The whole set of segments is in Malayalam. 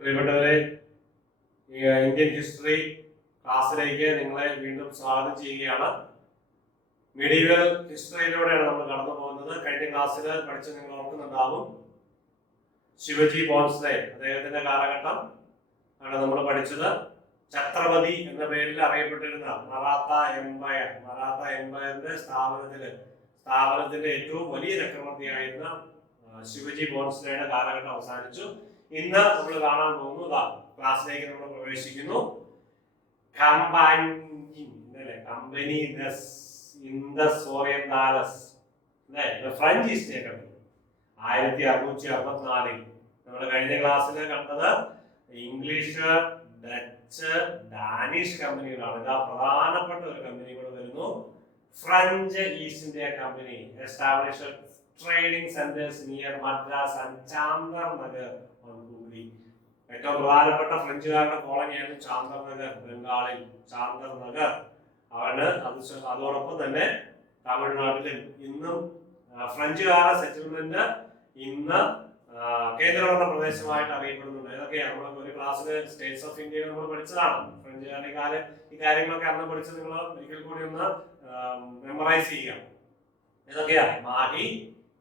പ്രിയപ്പെട്ടവരെ, ഇന്ത്യൻ ഹിസ്റ്ററി ക്ലാസ്സിലേക്ക് നിങ്ങളെ വീണ്ടും സ്വാഗതം ചെയ്യുകയാണ്. മീഡിയവൽ ഹിസ്റ്ററിയിലൂടെയാണ് നമ്മൾ കടന്നു പോകുന്നത്. കഴിഞ്ഞ ക്ലാസ്സിൽ പഠിച്ച് നിങ്ങൾ ഓർക്കുന്നുണ്ടാവും. ശിവജി ഭോൺസ്ലെ അദ്ദേഹത്തിന്റെ കാലഘട്ടം ആണ് നമ്മൾ പഠിച്ചത്. ഛത്രപതി എന്ന പേരിൽ അറിയപ്പെട്ടിരുന്ന മറാത്ത എംപയറിന്റെ സ്ഥാപനത്തിന്റെ ഏറ്റവും വലിയ ചക്രവർത്തിയായിരുന്ന ശിവജി ഭോൺസ്ലെയുടെ കാലഘട്ടം അവസാനിച്ചു. ഇന്ന് നമ്മൾ കാണാൻ പോകുന്നു, ക്ലാസ്സിലേക്ക് നമ്മൾ പ്രവേശിക്കുന്നു. Company Indes Orientales, French East India Company 1664. നമ്മൾ കഴിഞ്ഞ ക്ലാസ്സിൽ കണ്ടത് ഇംഗ്ലീഷ്, ഡച്ച്, ഡാനിഷ് കമ്പനികളാണ്. ഇതാ പ്രധാനപ്പെട്ട ഒരു കമ്പനി കൂടെ വരുന്നു. French East India Company established trading centres near Madras and Chandernagore on Hooghly. ഏറ്റവും പ്രധാനപ്പെട്ട ഫ്രഞ്ചുകാരുടെ കോളനിയാണ് ചാന്ദർനഗർ, ബംഗാളിൽ ചാന്ദർനഗർ. അതോടൊപ്പം തന്നെ തമിഴ്നാട്ടിലും ഇന്നും ഫ്രഞ്ചുകാരുടെ സെറ്റിൽമെന്റ് ഇന്ന് കേന്ദ്രഭരണ പ്രദേശമായിട്ട് അറിയപ്പെടുന്നുണ്ട്. ഏതൊക്കെയാണ് നമ്മൾ ഒരു ക്ലാസ്സിൽ സ്റ്റേറ്റ്സ് ഓഫ് ഇന്ത്യ നമ്മൾ പഠിച്ചതാണ്. ഫ്രഞ്ചുകാരുടെ ഈ കാര്യങ്ങളൊക്കെ അന്ന് പഠിച്ച് നിങ്ങൾ ഒരിക്കൽ കൂടി ഒന്ന് മെമ്മറൈസ് ചെയ്യുക. ഏതൊക്കെയാ? മാഹി,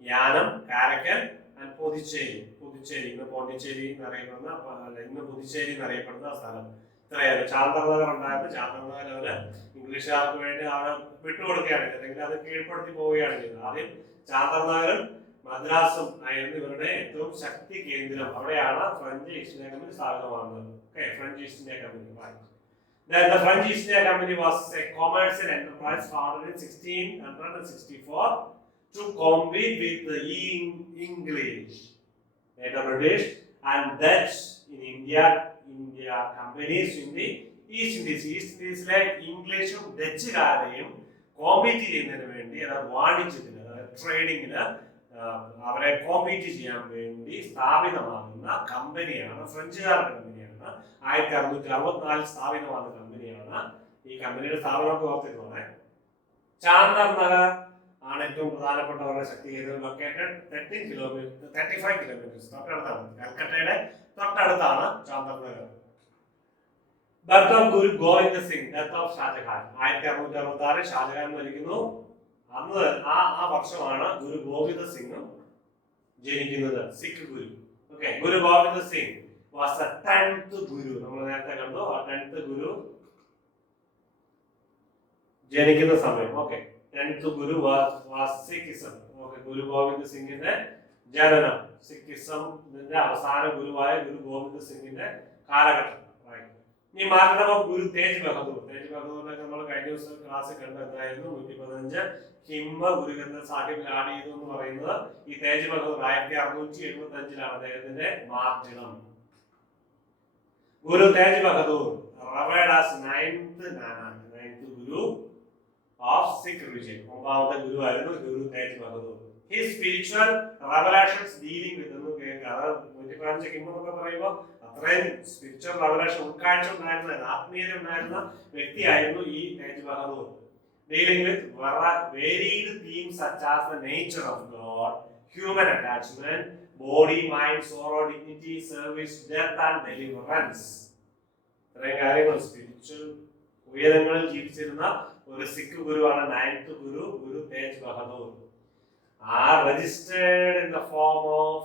യാനം, കാരക്കൽ ആൻഡ് പുതുച്ചേരി. ഇന്ന് പോണ്ടിച്ചേരി എന്നറിയപ്പെടുന്ന, ഇന്ന് പുതുച്ചേരി എന്നറിയപ്പെടുന്ന സ്ഥലം. ഇത്രയാണ്. ചാന്ദർനഗർ ഉണ്ടായിരുന്നു. ചാന്ദർനഗർ അവര് ഇംഗ്ലീഷുകാർക്ക് വേണ്ടി അവിടെ വിട്ടുകൊടുക്കുകയാണ്, അല്ലെങ്കിൽ അത് കീഴ്പ്പെടുത്തി പോവുകയാണ് ചെയ്തത്. ആദ്യം ചാന്ദർനഗറും മദ്രാസും ആയിരുന്നു ഇവരുടെ ഏറ്റവും ശക്തി കേന്ദ്രം. അവിടെയാണ് ഫ്രഞ്ച് ഈസ്റ്റ് ഇന്ത്യ കമ്പനി സ്ഥാപിതമാകുന്നത്. French East India Company, right? Then the French East India Company was a commercial enterprise founded in 1664 to compete with the English, later British and Dutch in India companies in the East Indies. East Indiesലെ ഇംഗ്ലീഷും ഡച്ചുകാരെയും കോമ്പീറ്റ് ചെയ്യുന്നതിന് വേണ്ടി, അതായത് വാണിജ്യത്തിന്, അതായത് ട്രേഡിങ്ങിന് അവരെ കോമ്പീറ്റ് ചെയ്യാൻ വേണ്ടി സ്ഥാപിതമാകുന്ന കമ്പനിയാണ്, ഫ്രഞ്ചുകാരുടെ കമ്പനിയാണ്. 1664 സ്ഥാപിതമാകുന്ന കമ്പനിയാണ്. ഈ കമ്പനിയുടെ സ്ഥാപനമൊക്കെ ഓർത്തിരുന്നോളെ. ചാന്ദർനഗർ ആണ് ഏറ്റവും പ്രധാനപ്പെട്ട അവരുടെ ശക്തി കേന്ദ്രം. ലൊക്കേറ്റഡ് 35 കിലോമീറ്റേഴ്സ് തൊട്ടടുത്താണ്, കൽക്കട്ടയുടെ തൊട്ടടുത്താണ് Chandernagore. Birth of Guru Govinda Singh, death of Shah Jahan. 1666 Shah Jahan മരിക്കുന്നു. അന്ന് ആ വർഷമാണ് ഗുരു ഗോവിന്ദ സിംഗ് ജനിക്കുന്നത്, സിഖ് ഗുരു. ഗുരു Govinda Singh was the 10th ഗുരു. നമ്മൾ നേരത്തെ കണ്ടു, 10th ഗുരു ജനിക്കുന്ന സമയം. 10th Guru was Sikhism. ഗുരു ഗോവിന്ദ സിംഗിന്റെ ജനനം, സിഖിസത്തിന്റെ അവസാന ഗുരുവായ ഗുരു ഗോവിന്ദ സിംഗിന്റെ കാലഘട്ടം. ഈ മാറ്റം ഗുരു തേജ് ബഹദൂറിനെ നമ്മൾ കഴിഞ്ഞ ദിവസം ക്ലാസ്സിൽ കണ്ടത് എന്തായിരുന്നു? 115 ഹിമ്മ ഗുരുഗ്രന്ഥ സാഹിബിൽ ആഡ് ചെയ്തു എന്ന് പറയുന്നത് ഈ തേജ് ബഹദൂർ 1675 അദ്ദേഹത്തിന്റെ മാർജനം. Guru Tegh Bahadur revered as 9th Guru of Sikh religion. 9ാമത്തെ ഗുരു ആയിരുന്നു Guru Tegh Bahadur. His spiritual revelations dealing with 115 ഹിമ്മ എന്നൊക്കെ പറയുമ്പോൾ അത്രയും സ്പിരിച്വൽ റെവലേഷൻ, ഉൾക്കാഴ്ച ഉണ്ടായിരുന്ന, ആത്മീയത ഉണ്ടായിരുന്ന വ്യക്തിയായിരുന്നു ഈ Tej Bahadur. Dealing with varied themes such as the nature of God, human attachment, body, mind, sorrow, dignity, service, death and deliverance. ഇത്രയും കാര്യങ്ങൾ സ്പിരിച്വൽ ഉയരങ്ങളിൽ ജീവിച്ചിരുന്ന ഒരു സിഖ് ഗുരുവാണ് 9th Guru, Guru Tegh Bahadur. Registered in the form of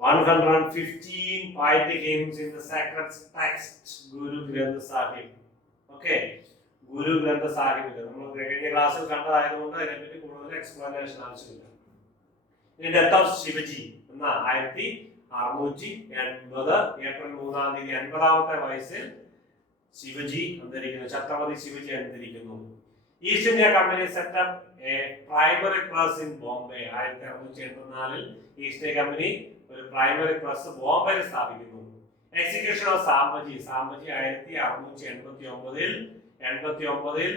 115 poetic hymns in the sacred text Guru Granth Sahib. ഗുരു ഗ്രന്ഥ സാഹിബ് നമ്മൾ കഴിഞ്ഞ ക്ലാസ്സിൽ കണ്ടതായതുകൊണ്ട് അതിനെപ്പറ്റി കൂടുതൽ എക്സ്പ്ലനേഷൻ ആവശ്യമില്ല. ഇനി ഡെത്ത് ഓഫ് ശിവജി എന്ന 1680 ഏപ്രിൽ 3-ാം തീയതി 80-ാമത്തെ വയസ്സിൽ ശിവജി അന്തരിക്കുന്നു. ഛത്രപതി ശിവജി അന്തരിക്കുന്നു. East India Company set up a primary press in Bombay. 1684 East India Company ഒരു പ്രൈമറി പ്രസ് ബോംബെയിൽ സ്ഥാപിക്കുന്നു. എക്സിക്യൂഷൻ ഓഫ് സാംബജി 1689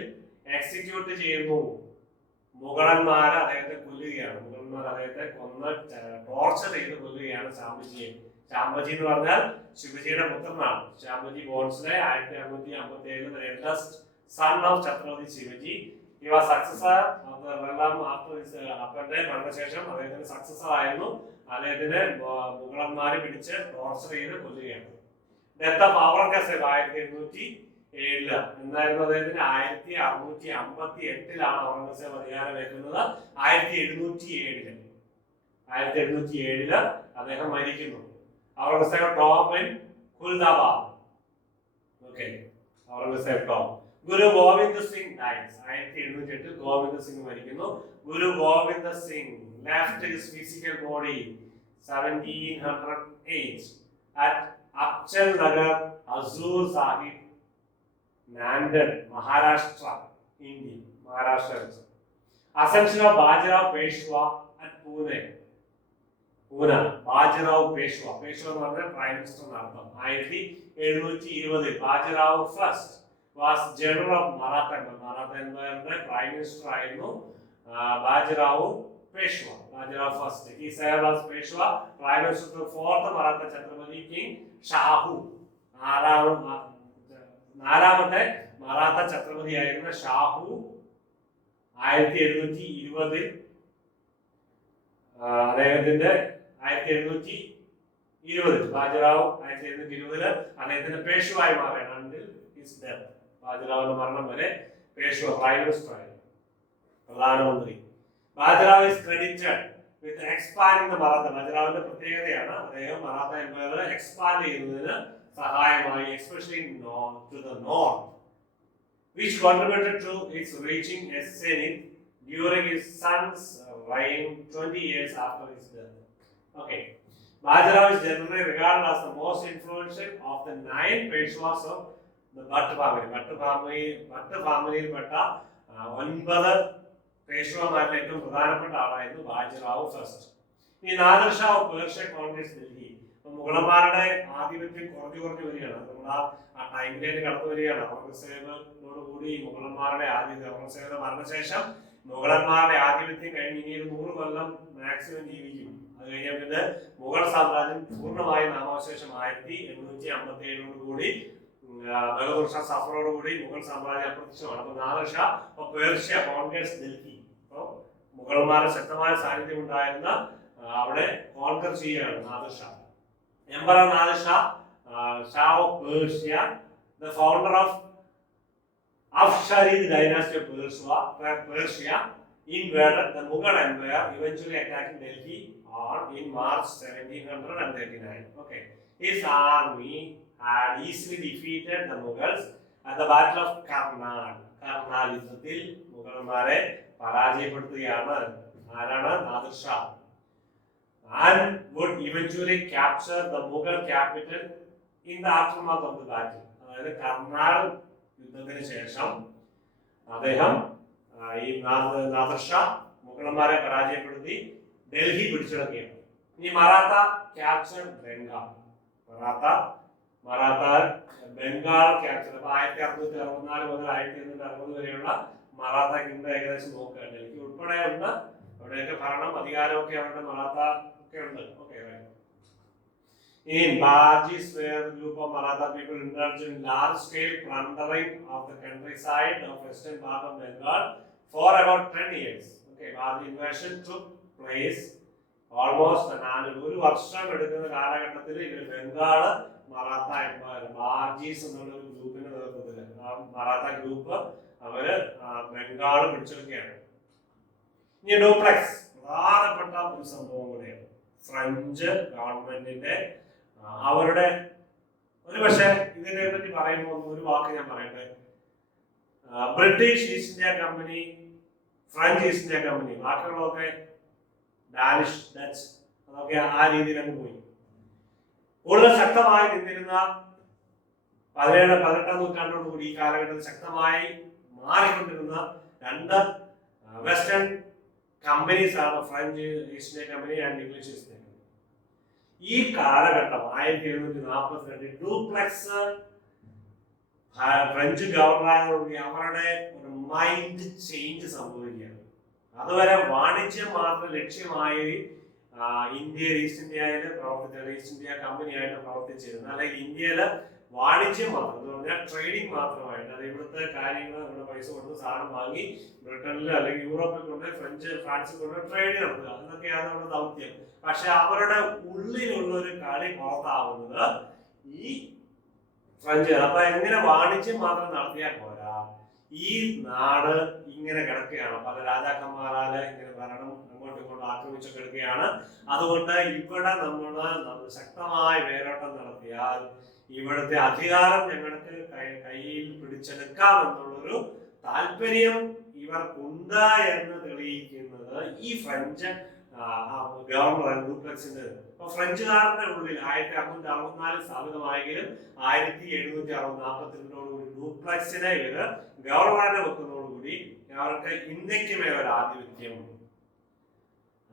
എക്സിക്യൂട്ട് ചെയ്യുന്നു. മുഗളന്മാർ അദ്ദേഹത്തെ കൊല്ലുകയാണ്. മുഗളന്മാർ അദ്ദേഹത്തെ ടോർച്ചർ ചെയ്ത് കൊല്ലുകയാണ് ശാംബജി എന്ന് പറഞ്ഞാൽ ശിവജിയുടെ പുത്രനാണ്. ശാംബജി ഭോൺസ്ലെ 1657 eldest son of Chhatrapati Shivaji He was successor of the realm after his അപ്പന്റെ മരണശേഷം അദ്ദേഹത്തിന് സക്സസർ ആയിരുന്നു. അദ്ദേഹത്തിന് മുഗളന്മാരെ പിടിച്ച് ടോർച്ചർ ചെയ്ത് കൊല്ലുകയാണ്. ഡെത്ത് ഓഫ് ഔറംഗസേബ് 1807 എന്നായിരുന്നു അദ്ദേഹത്തിന്. 1658 ഔറംഗസേബ് അധികാരമേൽക്കുന്നത്. 1707 അദ്ദേഹം മരിക്കുന്നു. Aurangzeb tomb in Khuldabad. Okay, Aurangzeb tomb. Guru Govind Singh dies. 1708 Govind Singh മരിക്കുന്നു. Guru Govind Singh left his physical body 1708 at Akchal Nagar, Hazur Sahib, Nanded, Maharashtra, India. Maharashtra. Ascension of Bajirao Peshwa at Pune. Pune. Bajirao Peshwa. Peshwa was the Prime Minister. 1720 Bajirao first was General of Maratha Empire. Maratha Empire Prime Minister Bajirao Peshwa. Bajirao first. He served as Peshwa, Prime Minister to fourth Maratha Chhatrapati King Shahu. നാലാമത്തെ മറാത്ത ചക്രവർത്തിയായിരുന്ന ഷാഹു 1720 അദ്ദേഹത്തിന്റെ 1720 ബാജിറാവു 1720 അദ്ദേഹത്തിന്റെ പേഷ്വായി മാറിയാണ്. until his death. ബാജിറാവുവിന്റെ മരണം വരെ പേഷ്വ പ്രൈം മിനിസ്റ്റർ ആയിരുന്നു, പ്രധാനമന്ത്രി. Bajirao is credited with expanding the Maratha. ബാജിറാവിന്റെ പ്രത്യേകതയാണ് അദ്ദേഹം മറാത്ത എംപയർ എക്സ്പാൻഡ് ചെയ്യുന്നതിന് സഹായമായി, especially to the north, which contributed to its reaching a zenith during his son's reign 20 years after his death. Okay, Bajirao is generally regarded as the most influential of the 9 Peshwas of the Bhatt family. Bhatt ഫാമിലിയിൽപ്പെട്ട 9 പേഷ്വാമാരിൽ ഏറ്റവും പ്രധാനപ്പെട്ട ആളായിരുന്നു ബാജിറാവു ഫസ്റ്റ്. ഈ Nadir Shah of Persia conquers Delhi. മുഗളന്മാരുടെ ആധിപത്യം കുറഞ്ഞു വരികയാണ്. നമ്മുടെ ആ ടൈമിലേക്ക് കടന്നു വരികയാണ്. ഔറംഗസേബിനോടുകൂടി മുഗളന്മാരുടെ ഔറംഗസേബിന്റെ മരണശേഷം മുഗളന്മാരുടെ ആധിപത്യം കഴിഞ്ഞ് ഇനി 100 കൊല്ലം മാക്സിമം ജീവിക്കും. അത് കഴിഞ്ഞാൽ പിന്നെ മുഗൾ സാമ്രാജ്യം പൂർണ്ണമായി നാമാവശേഷം 1857 ബഹദൂർ ഷാ സഫറോടുകൂടി മുഗൾ സാമ്രാജ്യം അപ്രത്യക്ഷമാണ്. അപ്പൊ Nadir Shah Persia conquers Delhi. അപ്പോൾ മുഗളന്മാരുടെ ശക്തമായ സാന്നിധ്യം ഉണ്ടായിരുന്ന അവിടെ കോൺകർ ചെയ്യുകയാണ് Nadir Shah. Emperor Nadir Shah, Shah of Persia, the founder of Afsharid dynasty of Persia, invaded the Mughal Empire, eventually attacking Delhi in March 1739. Okay, his army had easily defeated the Mughals at the Battle of Karnal. Karnal യുദ്ധത്തിൽ മുഗളന്മാരെ പരാജയപ്പെടുത്തുകയാണ് ആരാണ്? Nadir Shah. And would eventually capture the Mughal capital in the aftermath of the battle. അതായത് കർണാൽ യുദ്ധത്തിന് ശേഷം അദ്ദേഹം ഈ നാദിർ ഷാ മുഗളന്മാരെ പരാജയപ്പെടുത്തി ഡൽഹി പിടിച്ചടക്കുകയാണ്. ഇനി മറാത്ത ക്യാപ്ചർ ബംഗാൾ. മറാത്ത ബംഗാൾ ക്യാപ്ചർ. 1664 മുതൽ 1860 വരെയുള്ള മറാത്ത കിങ്ഡം ഏകദേശം നോക്കുക. ഡൽഹി ഉൾപ്പെടെയുള്ള അവിടെയൊക്കെ ഭരണം അധികാരമൊക്കെ അവരുടെ മറാത്ത ഒക്കെ ഉണ്ട്. Okay, in Bajis were a group of Maratha people indulged in large-scale plundering of the countryside of western part of Bengal for about 10 years. Okay, Baji invasion took place almost ഒരു വർഷം എടുക്കുന്ന കാലഘട്ടത്തിൽ ബംഗാൾ മറാത്ത എംപയർ ബാജീസ് എന്നുള്ള ഒരു ഗ്രൂപ്പിന്റെ നേതൃത്വത്തിൽ ആ മറാത്ത ഗ്രൂപ്പ് അവര് ബംഗാൾ പിടിച്ചെടുക്കുകയാണ്. ഇനി ഡ്യൂപ്ലെക്സ് പ്രധാനപ്പെട്ട ഒരു സംഭവം കൂടെയാണ്. ഫ്രഞ്ച് ഗവൺമെന്റിന്റെ അവരുടെ പക്ഷേ ഇതിനെ പറ്റി പറയുമ്പോൾ ഒരു വാക്ക് ഞാൻ പറയട്ടെ. British east India company, French East India company, ബാക്കിയുള്ളതൊക്കെ ഡാനിഷ്, ഡച്ച്, അതൊക്കെ ആ രീതിയിൽ അങ്ങ് പോയി. കൂടുതൽ ശക്തമായി നിന്നിരുന്ന 18-ാം നൂറ്റാണ്ടോടുകൂടി ഈ കാലഘട്ടത്തിൽ ശക്തമായി മാറിക്കൊണ്ടിരുന്ന 2 വെസ്റ്റേൺ കമ്പനീസ് ആണ് French East India company and English east India company. ഈ കാലഘട്ടം 1742 ഡ്യൂപ്ലെക്സ് ഫ്രഞ്ച് ഗവർണറോടുകൂടി അവരുടെ ഒരു മൈൻഡ് ചേഞ്ച് സംഭവിക്കുകയാണ്. അതുവരെ വാണിജ്യം മാത്രം ലക്ഷ്യമായി ഇന്ത്യയിൽ ഈസ്റ്റ് ഇന്ത്യയിൽ പ്രവർത്തിച്ചത്, ഈസ്റ്റ് ഇന്ത്യ കമ്പനി ആയിട്ട് പ്രവർത്തിച്ചിരുന്നു. അല്ലെങ്കിൽ ഇന്ത്യയിൽ വാണിജ്യം മാത്രം എന്ന് പറഞ്ഞാൽ ട്രേഡിംഗ് മാത്രമായിട്ട്, അത് ഇവിടുത്തെ കാര്യങ്ങൾ നമ്മുടെ പൈസ കൊടുത്ത് സാധനം വാങ്ങി ബ്രിട്ടനിൽ അല്ലെങ്കിൽ യൂറോപ്പിൽ കൊണ്ട് ഫ്രാൻസിൽ കൊണ്ട് ട്രേഡ് നടത്തുക എന്നൊക്കെയാണ് നമ്മുടെ ദൗത്യം. പക്ഷെ അവരുടെ ഉള്ളിലുള്ള ഒരു കളി പുറത്താവുന്നത് ഈ ഫ്രഞ്ച്. അപ്പൊ എങ്ങനെ വാണിജ്യം മാത്രം നടത്തിയാൽ പോരാ, ഈ നാട് ഇങ്ങനെ കിടക്കുകയാണ്, പല രാജാക്കന്മാരാല് ഇങ്ങനെ ഭരണം അങ്ങോട്ടും ഇങ്ങോട്ടും ആക്രമിച്ചൊക്കെ എടുക്കുകയാണ്. അതുകൊണ്ട് ഇവിടെ നമ്മൾ ശക്തമായ വേരോട്ടം നടത്തിയാൽ ഇവിടുത്തെ അധികാരം ഞങ്ങൾക്ക് കയ്യിൽ പിടിച്ചെടുക്കാം എന്നുള്ളൊരു താല്പര്യം ഇവർക്കുണ്ട് എന്ന് തെളിയിക്കുന്നത് ഈ ഫ്രഞ്ച് ഗവർണർ ഡ്യൂപ്ലക്സിന്റെ. അപ്പൊ ഫ്രഞ്ചുകാരുടെ ഉള്ളിൽ 1664 സ്ഥാപിതമായെങ്കിലും 1742 ഡ്യൂപ്ലക്സിനെ ഇവര് ഗവർണറെ വെക്കുന്നതോടുകൂടി അവർക്ക് ഇന്ത്യക്ക് മേലൊരു ആധിപത്യം.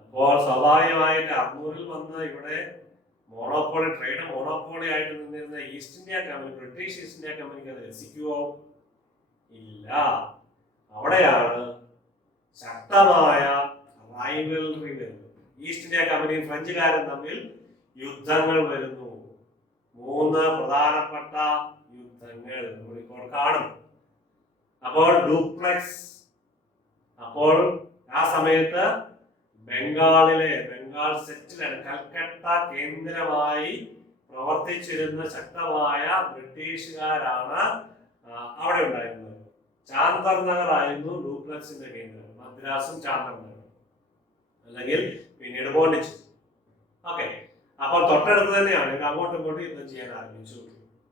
അപ്പോൾ സ്വാഭാവികമായിട്ട് 600-ൽ വന്ന് ഇവിടെ മോണോപോളി ട്രേഡ് മോണോപോളി ആയിട്ട് നിന്നിരുന്ന east India company, British east India കമ്പനിക്ക് അത് രസിക്കുവോ? ഇല്ല. അവിടെയാണ് ശക്തമായ റൈവൽറി വരുന്നത്. ഈസ്റ്റ് ഇന്ത്യ കമ്പനിയും ഫ്രഞ്ചുകാരും തമ്മിൽ യുദ്ധങ്ങൾ വരുന്നു. 3 പ്രധാനപ്പെട്ട യുദ്ധങ്ങൾ നമ്മളിപ്പോൾ കാണും. അപ്പോൾ ഡ്യൂപ്ലക്സ്, അപ്പോൾ ആ സമയത്ത് ബംഗാൾ സെറ്റിലാണ്, കൽക്കട്ട കേന്ദ്രമായി പ്രവർത്തിച്ചിരുന്ന ശക്തമായ ബ്രിട്ടീഷുകാരാണ് അവിടെ ഉണ്ടായിരുന്നത്. ചാന്തർ നഗർ ആയിരുന്നു ഡ്യൂപ്ലക്സിന്റെ കേന്ദ്രം, മദ്രാസും ചാന്തർ നഗർ, അല്ലെങ്കിൽ പിന്നീട് പോണ്ടിച്ചേരി. ഓക്കെ, അപ്പോൾ തൊട്ടടുത്ത് തന്നെയാണ്. അങ്ങോട്ടും ഇങ്ങോട്ടും യുദ്ധം ചെയ്യാൻ ആരംഭിച്ചു.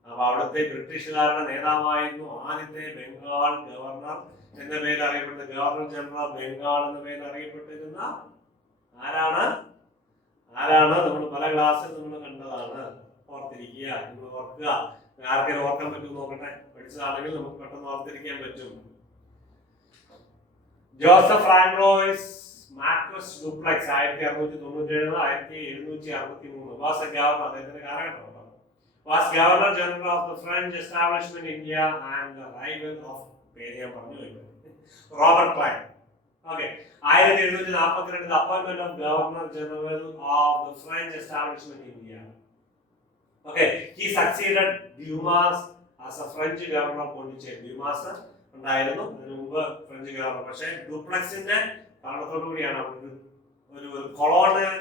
അപ്പൊ അവിടുത്തെ ബ്രിട്ടീഷുകാരുടെ നേതാവായിരുന്നു ആദ്യത്തെ ബംഗാൾ ഗവർണർ എന്ന പേരിൽ അറിയപ്പെടുന്ന ഗവർണർ ജനറൽ ബംഗാൾ എന്ന പേരിൽ അറിയപ്പെട്ടിരുന്ന ആരാണ്? നമ്മൾ പല ക്ലാസ്സിൽ നമ്മൾ കണ്ടതാണ്. ഓർത്തിരിക്കുക, നിങ്ങൾ ഓർക്കുക. ആർക്കെങ്കിലും ഓർക്കാൻ പറ്റും നോക്കട്ടെ, പഠിച്ചതാണെങ്കിൽ നമുക്ക് പെട്ടെന്ന് ഓർത്തിരിക്കാൻ പറ്റും. Joseph Francois Marquis Dupleix 1697-1763 was a governor. അദ്ദേഹത്തിന്റെ കാലഘട്ടം was Governor General of the French establishment in India and the rival of Robert Clive. Okay, 1742 the appointment of Governor General of the French establishment in India. Okay, he succeeded Dumas as a French governor of Pondicherry. Dumas ഉണ്ടായിരുന്നു അതിനു മുമ്പ് ഫ്രഞ്ച് ഗവർണർ. പക്ഷേ ഡ്യൂപ്ലക്സിന്റെ ഭരണത്തോടുകൂടിയാണ് ഒരു കൊളോണിയൽ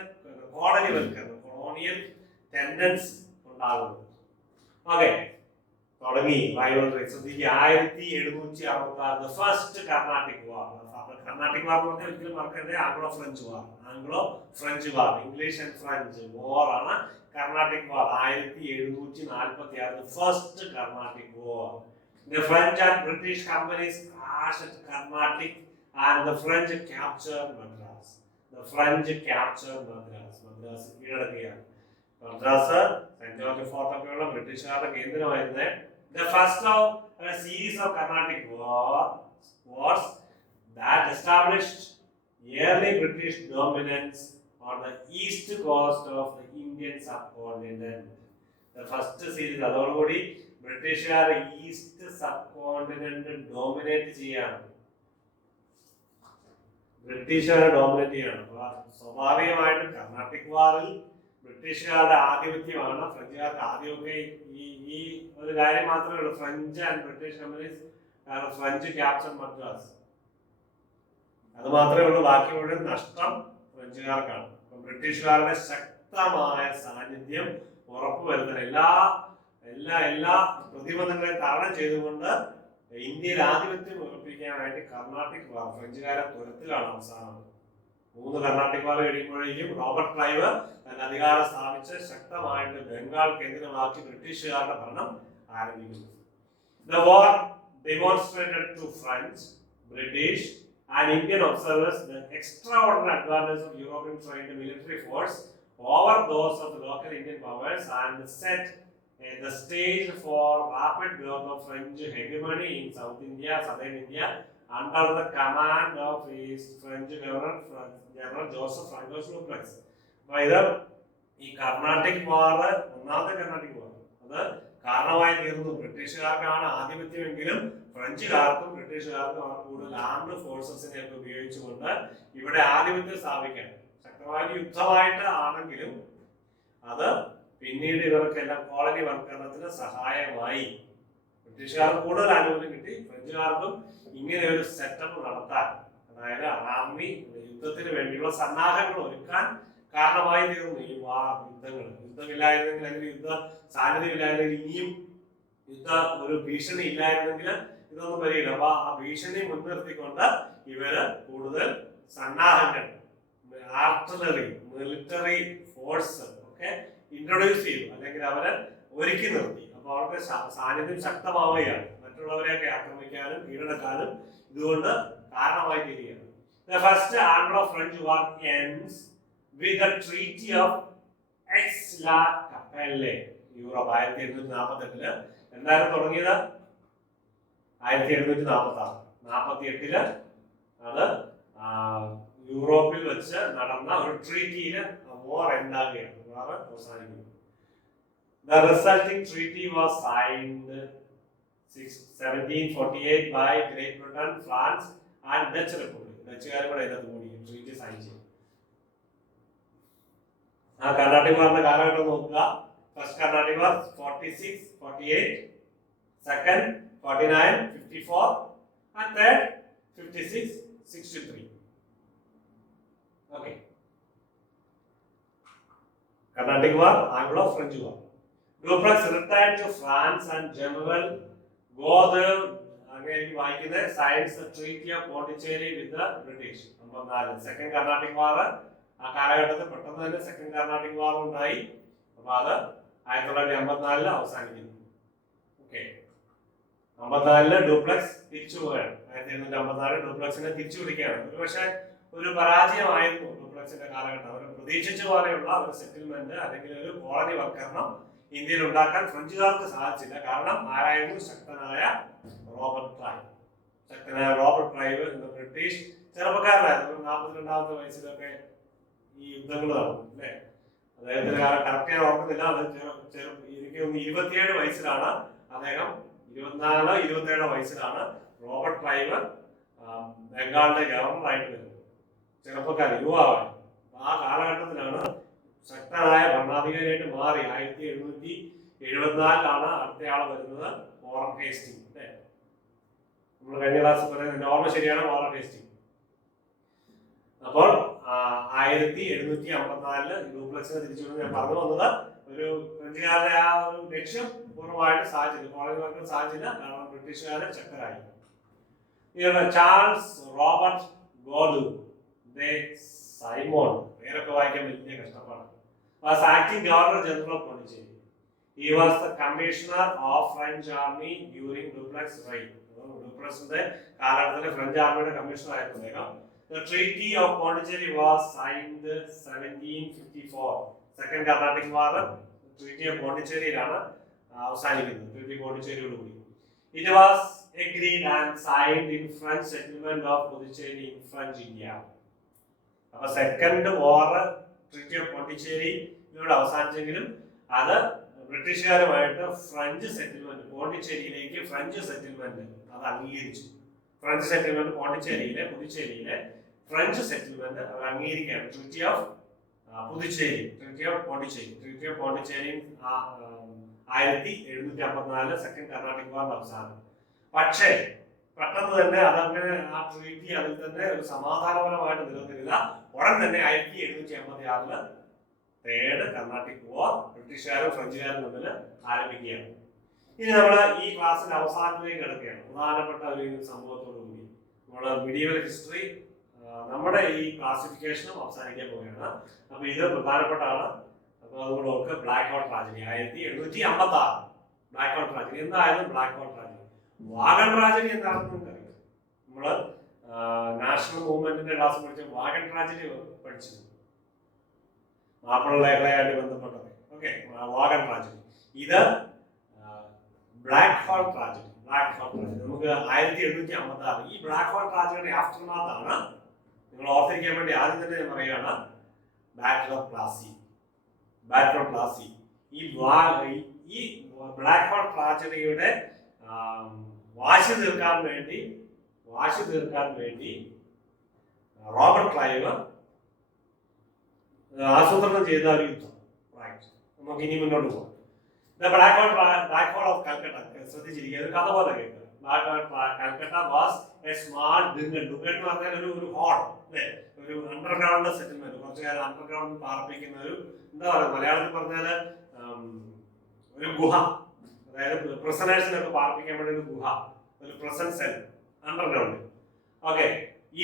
ടെൻഡൻസി ഉണ്ടാകുന്നത്. ഓക്കെ, തുടങ്ങി റൈവൽറി. ശ്രദ്ധിക്കുക, 1766 first Carnatic war. Carnatic war എന്ന് പറഞ്ഞാൽ ഒരിക്കലും മറക്കരുത്, Anglo French war, English and French war ആണ് Carnatic war. 1746 first Carnatic war. The French and British companies crashed at Carnatic and the French captured Madras. Madras കീഴടക്കുകയാണ്. മദ്രാസ് സെന്റ് ജോർജ് ഫോർട്ട് ഒക്കെയുള്ള ബ്രിട്ടീഷുകാരുടെ കേന്ദ്രമായിരുന്നേ. The first of a series of Carnatic wars that established early British dominance on the east coast of the Indian subcontinent. The first series അതോടുകൂടി ബ്രിട്ടീഷുകാർ ഈസ്റ്റ് സബ് കോണ്ടിനെന്റ് ഡോമിനേറ്റ് ചെയ്യാണ്. സ്വാഭാവികമായിട്ടും കർണാട്ടിക് വാറിൽ ബ്രിട്ടീഷുകാരുടെ ആധിപത്യമാണ്. ഫ്രഞ്ചുകാർക്ക് ആദ്യമൊക്കെ ഈ ഒരു കാര്യം മാത്രമേ ഉള്ളൂ, French and British companies French capture Madras, അത് മാത്രമേ ഉള്ളൂ. ബാക്കി മുഴുവൻ നഷ്ടം ഫ്രഞ്ചുകാർക്കാണ്. ബ്രിട്ടീഷുകാരുടെ ശക്തമായ സാന്നിധ്യം ഉറപ്പുവരുത്താൻ എല്ലാ പ്രതിബന്ധങ്ങളെയും തരണം ചെയ്തുകൊണ്ട് ഇന്ത്യയിൽ ആധിപത്യം ഉറപ്പിക്കാനായിട്ട് കർണാട്ടിക് വാർ ഫ്രഞ്ചുകാരെ തുരത്തിലാണ് അവസാനം. 3 കർണാട്ടിക് വാർ കഴിയുമ്പോഴേക്കും റോബർട്ട് ക്ലൈവ് തന്റെ അധികാരം സ്ഥാപിച്ച് ശക്തമായിട്ട് ബംഗാൾ കേന്ദ്രമാക്കി ബ്രിട്ടീഷുകാരുടെ ഭരണം ആരംഭിക്കുന്നു. The war demonstrated to French, British and Indian observers the extraordinary advantage of European trained military force over those of the local Indian powers and set the stage for rapid growth of French hegemony in South India, Southern India, under the command of his French Governor General Joseph Francois Duplex. ഈ കർണാട്ടിക് വാർ, ഒന്നാമത്തെ കർണാട്ടിക് വാർ, അത് കാരണമായി തീർന്നു. ബ്രിട്ടീഷുകാർക്കാണ് ആധിപത്യമെങ്കിലും ഫ്രഞ്ചുകാർക്കും ബ്രിട്ടീഷുകാർക്കും കൂടുതൽ ആർംഡ് ഫോഴ്സസിനെ ഒക്കെ ഉപയോഗിച്ചുകൊണ്ട് ഇവിടെ ആധിപത്യം സ്ഥാപിക്കാൻ ശക്തമായ യുദ്ധമായിട്ട് ആണെങ്കിലും അത് പിന്നീട് ഇവർക്കെല്ലാം കോളനി വൽക്കരണത്തിന് സഹായമായി. ബ്രിട്ടീഷുകാർക്ക് കൂടുതൽ ആനുകൂല്യം കിട്ടി, ഫ്രഞ്ചുകാർക്കും ഇങ്ങനെ ഒരു സെറ്റപ്പ് നടത്താൻ, അതായത് ആർമി യുദ്ധത്തിന് വേണ്ടിയുള്ള സന്നാഹങ്ങൾ ഒരുക്കാൻ കാരണമായി തീർന്നു ഈ യുദ്ധങ്ങൾ. യുദ്ധമില്ലായിരുന്നെങ്കിൽ, അല്ലെങ്കിൽ യുദ്ധ സാന്നിധ്യമില്ലായിരുന്നെങ്കിൽ, ഇനിയും യുദ്ധ ഒരു ഭീഷണി ഇല്ലായിരുന്നെങ്കിൽ ഇതൊന്നും വരില്ല. അപ്പൊ ആ ഭീഷണി മുൻനിർത്തിക്കൊണ്ട് ഇവര് കൂടുതൽ സന്നാഹങ്ങൾ, ആർട്ടിലറി, മിലിറ്ററി ഫോഴ്സ് ഒക്കെ ഇൻട്രൊഡ്യൂസ് ചെയ്തു, അല്ലെങ്കിൽ അവരെ ഒരുക്കി നിർത്തി. അപ്പൊ അവർക്ക് സാന്നിധ്യം ശക്തമാവുകയാണ്, മറ്റുള്ളവരെയൊക്കെ ആക്രമിക്കാനും കീഴടക്കാനും ഇതുകൊണ്ട് കാരണമായി തീരുകയാണ്. The first Anglo-French war ends with the Treaty of Aix-la-Chapelle. Europe 1748 എന്തായാലും തുടങ്ങിയത് 1748 അത് യൂറോപ്പിൽ വെച്ച് നടന്ന ഒരു ട്രീറ്റിയിൽ വാർ ഉണ്ടാകുകയാണ്, വാർ അവസാനിക്കുന്നു. The resulting treaty was signed 1748 by Great Britain, France and Dutch Republic. ഡച്ചുകാരും കൂടെ ഇതിനകത്ത് കൂടി ട്രീറ്റി സൈൻ ചെയ്തു. ആ കർണാട്ടിക് വാറിന്റെ കാലഘട്ടം നോക്കുക. First Carnatic war 46, 48, second 49, 54 and third 56, 63. Okay. Carnatic War, Anglo-French War. Dupleix retired to France and General Goder വായിക്കുന്നത് signs treaty of Pondicherry with the British. 54 second Carnatic war. ആ കാലഘട്ടത്തിൽ പെട്ടെന്ന് തന്നെ സെക്കൻഡ് കർണാട്ടിക് വാർ ഉണ്ടായി. അപ്പൊ അത് 1954 അവസാനിക്കുന്നു. ഓക്കെ, 54 ഡ്യൂപ്ലക്സ് തിരിച്ചു പോവുകയാണ്. 1854 ഡ്യൂപ്ലക്സിനെ തിരിച്ചു പിടിക്കുകയാണ്. ഒരു പക്ഷേ ഒരു പരാജയമായിരുന്നു ഡ്യൂപ്ലക്സിന്റെ കാലഘട്ടം. അവർ പ്രതീക്ഷിച്ച പോലെയുള്ള ഒരു സെറ്റിൽമെന്റ് അല്ലെങ്കിൽ ഒരു കോളനി വൽക്കരണം ഇന്ത്യയിൽ ഉണ്ടാക്കാൻ ഫ്രഞ്ചുകാർക്ക് സാധിച്ചില്ല. കാരണം ആരായിരുന്നു? ശക്തനായ റോബർട്ട് ക്ലൈവ്. ശക്തനായ റോബർട്ട് ക്ലൈവ് എന്ന ബ്രിട്ടീഷ് ചെറുപ്പക്കാരനായിരുന്നു. 42-ാമത്തെ വയസ്സിലൊക്കെ ഈ യുദ്ധങ്ങൾ നടന്നു അല്ലേ. അദ്ദേഹത്തിന്റെ കറക്റ്റ് ഞാൻ ഓർക്കുന്നില്ല. അത് എനിക്ക് 27 വയസ്സിലാണ് അദ്ദേഹം, 24-27 വയസ്സിലാണ് റോബർട്ട് ക്ലൈവ് ബംഗാളിന്റെ ഗവർണറായിട്ട് വരുന്നത്. ചെറുപ്പക്കാരൻ, യുവാവായി. ആ കാലഘട്ടത്തിലാണ് ശക്തനായ ഭരണാധികാരിയായിട്ട് മാറി. 1774 അടുത്തയാള് വരുന്നത് വാറൻ ഹേസ്റ്റിംഗ്. നമ്മൾ കഴിഞ്ഞ ക്ലാസ് പറയുന്നത് ഓർമ്മ ശരിയാണ്, വാറൻ ഹേസ്റ്റിംഗ്. അപ്പോൾ 1754 ഡ്യൂപ്ലക്സിനെ തിരിച്ചുകൊണ്ട് ഞാൻ പറഞ്ഞു വന്നത് ഒരു ഫ്രഞ്ചുകാരുടെ ആ ഒരു ലക്ഷ്യം പൂർണ്ണമായിട്ട് സാധിച്ചില്ല, കോളനി വൽക്കരണം സാധിച്ചില്ല. കാരണം ബ്രിട്ടീഷുകാരെ ശക്തരായി. ചാൾസ് റോബർട്ട് ഗോഡു സൈമോൺ, പേരൊക്കെ വായിക്കാൻ വലിയ കഷ്ടപ്പാടാണ്. Was acting Governor General of Pondicherry. He was the Commissioner of French Army during Dupleix reign. Dupleixന്റെ കാലഘട്ടത്തിലെ ഫ്രഞ്ച് ആർമിയുടെ കമ്മീഷണർ ആയിരുന്നു അദ്ദേഹം. The Treaty of Pondicherry was signed 1754. Second Carnatic war treaty of പോണ്ടിച്ചേരിയിലാണ് അവസാനിക്കുന്നത്. ട്രീറ്റി പോണ്ടിച്ചേരിയോടുകൂടി. It was agreed and signed in French settlement of Pondicherry in French India. അപ്പൊ സെക്കൻഡ് വാർ ട്രീറ്റി ഓഫ് പോണ്ടിച്ചേരിയിലൂടെ അവസാനിച്ചെങ്കിലും അത് ബ്രിട്ടീഷുകാരുമായിട്ട് ഫ്രഞ്ച് സെറ്റിൽമെന്റ്, പോണ്ടിച്ചേരിയിലേക്ക് ഫ്രഞ്ച് സെറ്റിൽമെന്റ് അത് അംഗീകരിച്ചു. ഫ്രഞ്ച് സെറ്റിൽമെന്റ് പുതുച്ചേരിയിലെ ഫ്രഞ്ച് സെറ്റിൽമെന്റ് അത് അംഗീകരിക്കുകയാണ്. Treaty of Puducherry, treaty of Pondicherry. Treaty of Pondicherry 1754 second Carnatic വാറിന്റെ അവസാനം. പക്ഷേ പെട്ടെന്ന് തന്നെ അതങ്ങനെ ആ ട്രീറ്റി അതിൽ തന്നെ ഒരു സമാധാനപരമായിട്ട് നിലനിന്നില്ല. ഉടൻ തന്നെ 1756 തേർഡ് കർണാട്ടിക് വാർ ബ്രിട്ടീഷുകാരും ഫ്രഞ്ചുകാരും തമ്മിൽ ആരംഭിക്കുകയാണ്. ഇനി നമ്മൾ ഈ ക്ലാസ്സിന്റെ അവസാനത്തിലേക്ക് കിടക്കുകയാണ്. പ്രധാനപ്പെട്ട ഒരു സംഭവത്തോടു കൂടി നമ്മുടെ മിഡീവൽ ഹിസ്റ്ററി, നമ്മുടെ ഈ ക്ലാസിഫിക്കേഷനും അവസാനിക്കാൻ പോവുകയാണ്. അപ്പൊ ഇത് പ്രധാനപ്പെട്ടാണ്. അപ്പൊ അതുകൊണ്ട് ഓർക്ക് black hole tragedy 1756. Black hole tragedy എന്തായാലും black hole tragedy. Wagon tragedy എന്താണെന്ന് നമുക്കറിയാം. നമ്മള് നാഷണൽ മൂവ്മെന്റിന്റെ ക്ലാസ് പഠിച്ച വാഗൺ ട്രാജഡി പഠിച്ചു, മാപ്പിള ലഹളയായിട്ട് ബന്ധപ്പെട്ടത്. Okay, wagon tragedy. ഇത് black hole tragedy. Black hole tragedy നമുക്ക് 1756. ഈ ബ്ലാക്ക് ഹോൾ ട്രാജഡിയുടെ ആഫ്റ്റർമാത്താണ് നിങ്ങൾ ഓർത്തിരിക്കാൻ വേണ്ടി ആദ്യം തന്നെ ഞാൻ പറയുകയാണ് battle of Plassey. Battle of Plassey. ഈ ബ്ലാക്ക് ഹോൾ ട്രാജഡിയുടെ വാശി തീർക്കാൻ വേണ്ടി റോബർട്ട് ക്ലൈവ് ആസൂത്രണം ചെയ്ത ഒരു യുദ്ധം. നമുക്ക് ഇനി മുന്നോട്ട് പോകാം. ബ്ലാക്ക് ഹോൾ ഓഫ് കൽക്കട്ട ശ്രദ്ധിച്ചിരിക്കുക, ഒരു കഥ പോലെ കേൾക്കുക. കൽക്കട്ട വാസ് എ സ്മാൾ ഡുങ്കൻ എന്ന് പറഞ്ഞാൽ ഒരു ഹോൾ അല്ലേ, ഒരു അണ്ടർഗ്രൗണ്ട് സെറ്റിൽമെന്റ്, കുറച്ചു കാലം അണ്ടർഗ്രൗണ്ട് പാർപ്പിക്കുന്ന ഒരു എന്താ പറയുക, മലയാളത്തിൽ പറഞ്ഞാല് ഒരു ഗുഹ, അതായത് പ്രിസണേഴ്സിനൊക്കെ പാർപ്പിക്കാൻ വേണ്ടി ഒരു ഗുഹ, ഒരു prison cell underground. Okay,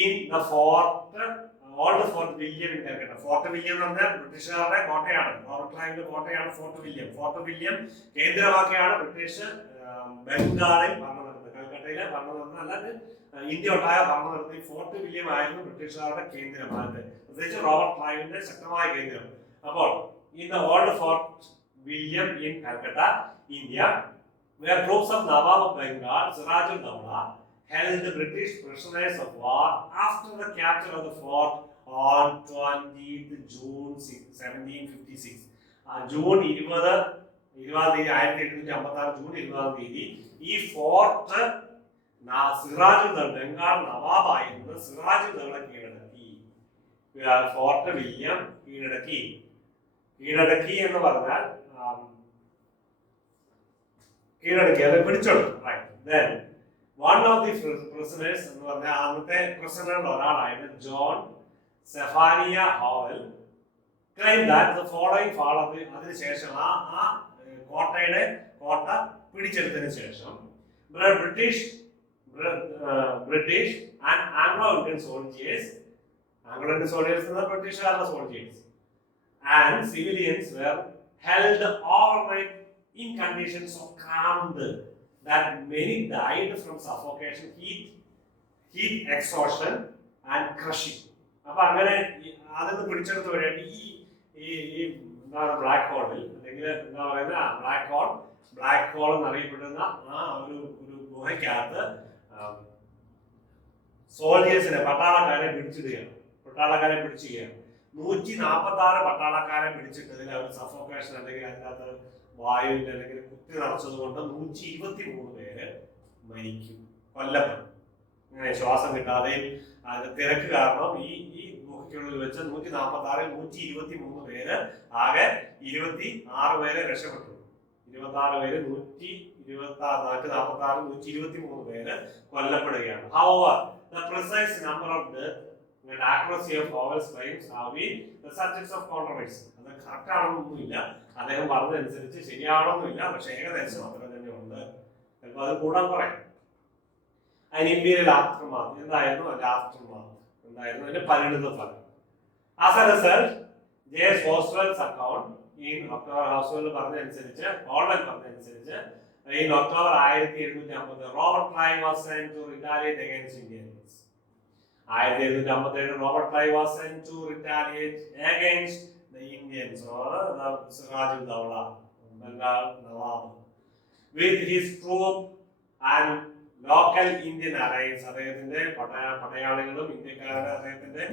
in the fort old Fort William in Calcutta. Fort William എന്ന് പറഞ്ഞാൽ ബ്രിട്ടീഷുകാരുടെ കോട്ടയാണ്, റോബർട്ട് ക്ലൈവിന്റെ കോട്ടയാണ് ഫോർട്ട് വില്യം. ഫോർട്ട് വില്യം കേന്ദ്രമാക്കിയാണ് ബ്രിട്ടീഷ് ബംഗാളിൽ ഭരണം നടത്തുന്നത്, കൽക്കട്ടയിലെ ഭരണം നടത്തുന്നത്, അല്ലാതെ ഇന്ത്യ ഒട്ടായ ഭരണം നടത്തി ഫോർട്ട് വില്യം ആയിരുന്നു ബ്രിട്ടീഷുകാരുടെ കേന്ദ്രമായത്, പ്രത്യേകിച്ച് റോബർട്ട് ക്ലൈവിന്റെ ശക്തമായ കേന്ദ്രം. അപ്പോൾ in the old Fort William in Calcutta, India, where troops of Nawab of Bengal, Sirajul-Dowla, held the British prisoners of war after the capture of the fort on 20th June 1756. June 20 1856 June 20 ഈ ഫോർട്ട് സിറാജുദ്ദൗള, ബംഗാൾ നവാബായിരുന്ന സിറാജുദ്ദൗള കീഴടക്കി. ഫോർട്ട് വില്യം കീഴടക്കി എന്ന് പറഞ്ഞാൽ കീഴടക്കി, അത് പിടിച്ചെടുത്തു. Then one of the prisoners എന്ന് പറഞ്ഞാൽ അന്നത്തെ പ്രിസണറിൽ ഒരാളായിരുന്നു John Zephaniah Holwell claimed that the following fall of the, അതിനുശേഷം ആ കോട്ട പിടിച്ചെടുത്തതിന് ശേഷം ബ്രിട്ടീഷ് ആൻഡ് ആംഗ്ലോ-ഇന്ത്യൻ സോൾജിയേഴ്സ് എന്ന ബ്രിട്ടീഷുകാരുടെ soldiers and civilians were held overnight in conditions of cramped, that many died from suffocation, heat exhaustion and crushing. അപ്പൊ അങ്ങനെ അതൊന്ന് പിടിച്ചെടുത്ത് വരെയായിട്ട് ഈ എന്താണ് ബ്ലാക്ക് ഹോളിൽ, അല്ലെങ്കിൽ എന്താ പറയുന്നത് ബ്ലാക്ക് ഹോൾ എന്നറിയപ്പെടുന്ന ആ ഒരു ഗുഹയ്ക്കകത്ത് സോൾജേഴ്സിനെ, പട്ടാളക്കാരെ പിടിച്ചിടുകയാണ്. 146 പട്ടാളക്കാരെ പിടിച്ചിട്ടതിൽ അവർ സഫോക്കേഷൻ അല്ലെങ്കിൽ അതിനകത്ത് വായുവിന്റെ അല്ലെങ്കിൽ കുത്തി നിറച്ചത് കൊണ്ട് 123 പേര് കൊല്ലപ്പെടും. ഇങ്ങനെ ശ്വാസം കിട്ടാതെയും തിരക്ക് കാരണം ഈ ഗുഹയ്ക്കുള്ളിൽ വെച്ച് 146 123 പേര്, ആകെ 26 പേരെ രക്ഷപ്പെട്ടു. 26 പേര് 123 പേര് കൊല്ലപ്പെടുകയാണ്. However, the precise number of death and accuracy of Howell's claims have been the subjects of controversy. അത് കറക്റ്റ് ആണെന്നൊന്നുമില്ല, അദ്ദേഹം പറഞ്ഞതനുസരിച്ച് ശരിയാണോന്നുമില്ല, പക്ഷെ ഏകദേശം അത്ര തന്നെ ഉണ്ട്. ചിലപ്പോൾ അത് കൂടാൻ പറയാം. അതിന് ഇമ്പീരിയൽ ആഫ്റ്റർമാത്ത് എന്തായിരുന്നു, അതിന്റെ ആഫ്റ്റർമാത്ത് എന്തായിരുന്നു, അതിന്റെ പരിണിത ഫലം. As a result, J.S. Boswell's account in October, Boswell പറഞ്ഞതനുസരിച്ച്, ഓർഡൻ പറഞ്ഞതനുസരിച്ച്, in October 1750 Robert Clive was sent to retaliate against Indians. 1757 Robert Clive was sent to retaliate against the Indians or the Sirajul-Dowla, Bengal Nawab, with his troop and local Indian allies. അദ്ദേഹത്തിന്റെ പടയാളികളും ഇന്ത്യക്കാരുടെ അദ്ദേഹത്തിന്റെ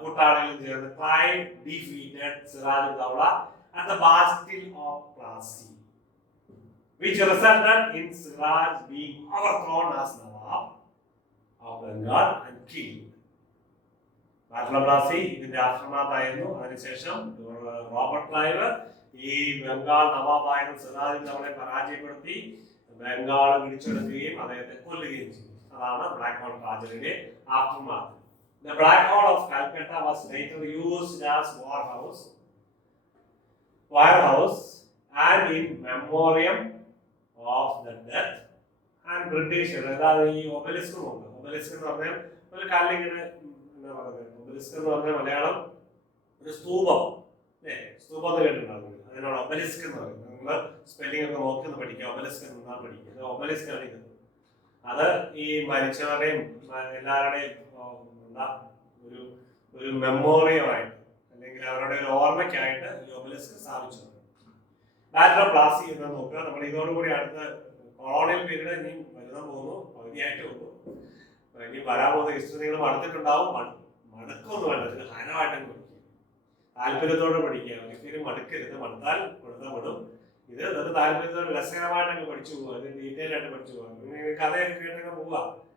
കൂട്ടാളികളും ചേർന്ന് Clive defeated Sirajul-Dowla at the Battle of Plassey, which resulted in Siraj being overthrown as Nawab of Bengal and killed. Battle of Plassey ഇതിന്റെ ആഫ്റ്റർമാത്തായിരുന്നു. അതിനുശേഷം റോബർട്ട് ക്ലൈവ് ഈ ബംഗാൾ നവാബായിരുന്ന സിറാജുദ്ദൗളയെ പരാജയപ്പെടുത്തി ബംഗാൾ പിടിച്ചെടുക്കുകയും അദ്ദേഹത്തെ കൊല്ലുകയും ചെയ്തു. അതാണ് ബ്ലാക്ക് ഹോൾ ട്രാജഡിയുടെ aftermath. The Black Hole of Calcutta was later used as warehouse and in memoriam of the death and British. അതായത് ഈ ഒബലിസ്കും ഉണ്ട്. ഒബലിസ്ക് എന്ന് പറഞ്ഞാൽ ഒരു കല്ലിങ്ങനെ എന്താ പറയുന്നത്, ഒബലിസ്ക് എന്ന് പറഞ്ഞാൽ മലയാളം ഒരു സ്തൂപം, സ്തൂപം എന്ന് കേട്ടിട്ടുണ്ടാകും. അതിനോട് ഒബലിസ്ക് എന്ന് പറയുന്നത്. നിങ്ങൾ സ്പെല്ലിംഗ് ഒക്കെ നോക്കി ഒന്ന് പഠിക്കുക. ഒബലിസ്ക് എന്നാ പഠിക്കുക. ഒബലിസ്ക് ആണ് ഇത്. അത് ഈ മരിച്ചവരുടെയും എല്ലാവരുടെയും എന്താ ഒരു മെമ്മോറിയമായിട്ട് അല്ലെങ്കിൽ അവരുടെ ഒരു ഓർമ്മയ്ക്കായിട്ട് ഈ ഒബലിസ്ക് സ്ഥാപിച്ചു. ബാറ്റിൽ ഓഫ് പ്ലാസി എന്ന് നോക്കുക. നമ്മൾ ഇതോടുകൂടി അടുത്ത കൊളോണിയൽ പീരീഡ് ഇനി വരുന്ന പോകുന്നു, പകുതിയായിട്ട് പോകുന്നു. ഇനി വരാൻ പോകുന്ന ഹിസ്റ്ററി നിങ്ങൾ മടുത്തിട്ടുണ്ടാവും. മടുക്കൊന്നും വേണ്ട, ഇത് ഹരമായിട്ടും പഠിക്കുക, താല്പര്യത്തോടെ പഠിക്കുക. ഒരിക്കലും മടുക്കരുത്, മടുത്താൽ കൊടുത്തപ്പെടും. ഇത് താല്പര്യത്തോടെ രസകരമായിട്ടൊക്കെ പഠിച്ചു പോകുക, അത് ഡീറ്റെയിൽ ആയിട്ട് പഠിച്ചു പോകാം. കഥയൊക്കെ കേട്ടൊക്കെ പോവുക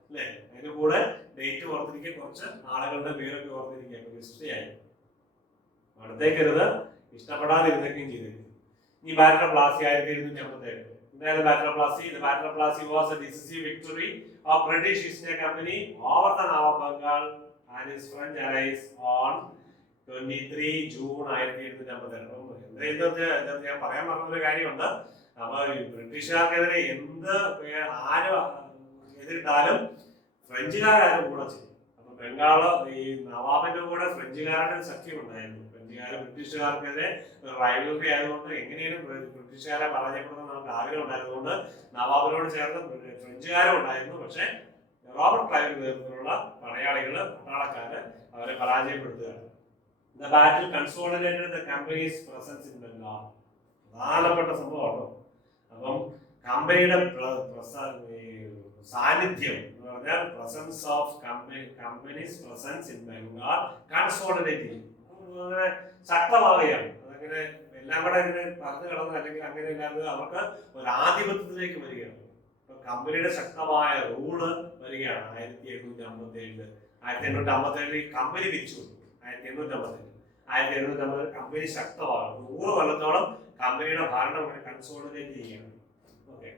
അല്ലേ. അതിന്റെ കൂടെ ഡേറ്റ് ഓർത്തിരിക്കുക, കുറച്ച് ആളുകളുടെ പേരൊക്കെ ഓർത്തിരിക്കുക. ഹിസ്റ്ററി ആയി മടുത്തേക്കരുത്, ഇഷ്ടപ്പെടാതിരുന്നൊക്കെയും ചെയ്തിരിക്കും. ഈ ബാറ്റർ പ്ലാസി 1757. എന്തായാലും batter Plassey, the battle of Plassey was a decisive victory of British East India Company over the Nawab Bengal and his French allies on 23 June 1757. ഞാൻ പറയാൻ പറഞ്ഞൊരു കാര്യമുണ്ട്. അപ്പൊ ബ്രിട്ടീഷുകാർക്കെതിരെ ആര് എതിരിട്ടാലും ഫ്രഞ്ചുകാരും കൂടെ ചെയ്യും. അപ്പൊ ബംഗാള് ഈ നവാബിന്റെ കൂടെ ഫ്രഞ്ചുകാരുടെ സഖ്യം ഉണ്ടായിരുന്നു. ഫ്രഞ്ചുകാർ ബ്രിട്ടീഷുകാർക്കെതിരെ റൈവലറി ആയതുകൊണ്ട് എങ്ങനെയും ബ്രിട്ടീഷുകാരെ പരാജയപ്പെടുന്ന നമുക്ക് ആഗ്രഹം ഉണ്ടായതുകൊണ്ട് നവാബിനോട് ചേർന്ന് ഫ്രഞ്ചുകാരും ഉണ്ടായിരുന്നു. പക്ഷെ റോബർട്ട് ക്ലൈവിന്റെ നേതൃത്വത്തിലുള്ള പട്ടാളക്കാര് അവരെ പരാജയപ്പെടുത്തുകയാണ്. The battle consolidated the company's presence in Bengal. പ്രധാനപ്പെട്ട സംഭവമാണോ. അപ്പം കമ്പനിയുടെ സാന്നിധ്യം എന്ന് പറഞ്ഞാൽ presence of companies presence in Bengal consolidate ചെയ്യും, ശക്തമാവുകയാണ്. അതങ്ങനെ എല്ലാം കൂടെ അങ്ങനെ പറഞ്ഞു കിടന്ന് അല്ലെങ്കിൽ അങ്ങനെ ഇല്ലാതെ അവർക്ക് ഒരു ആധിപത്യത്തിലേക്ക് വരികയാണ്. ഇപ്പൊ കമ്പനിയുടെ ശക്തമായ റൂള് വരികയാണ്. 1857 1857 കമ്പനി തിരിച്ചു. 1857 കമ്പനി ശക്തമാണ്. 100 കൊല്ലത്തോളം കമ്പനിയുടെ ഭരണം കൺസോളിഡേറ്റ് ചെയ്യുകയാണ്. Okay.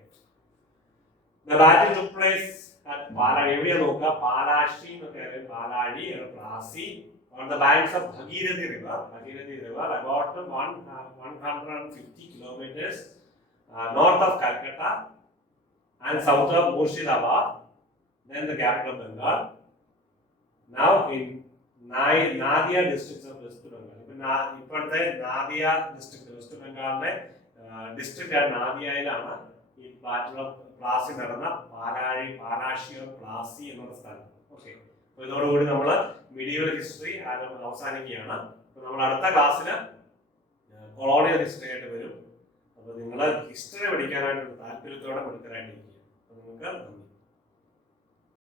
The battle took place at Paladi. എവിടെയാ നോക്കുക? പാലാഷി എന്നൊക്കെ അറിയാം. പാലാഴി, Plassey on the banks of Bhagirathi River about 150 kilometers north of Calcutta and south of Murshidabad, then the capital of Bengal. Now in Nadia districts of West Bengal. ഇപ്പോഴത്തെ നാദിയ ഡിസ്ട്രിക്ട്, വെസ്റ്റ് ബംഗാളിലെ ഡിസ്ട്രിക്ട് നാദിയയിലാണ് ഈ ബാറ്റിൽ ഓഫ് പ്ലാസി നടന്ന പാലാഷി ഓഫ് പ്ലാസി എന്നുള്ള സ്ഥലം. ഓക്കെ. അപ്പോൾ ഇതോടുകൂടി നമ്മൾ മീഡിയൽ ഹിസ്റ്ററി അവസാനിക്കുകയാണ്. അപ്പോൾ നമ്മൾ അടുത്ത ക്ലാസ്സിന് കൊളോണിയൽ ഹിസ്റ്ററി ആയിട്ട് വരും. അപ്പോൾ നിങ്ങൾ ഹിസ്റ്ററി പഠിക്കാനായിട്ട് താല്പര്യത്തോടെ പഠിക്കാനായിട്ടിരിക്കുക. അപ്പോൾ നിങ്ങൾക്ക്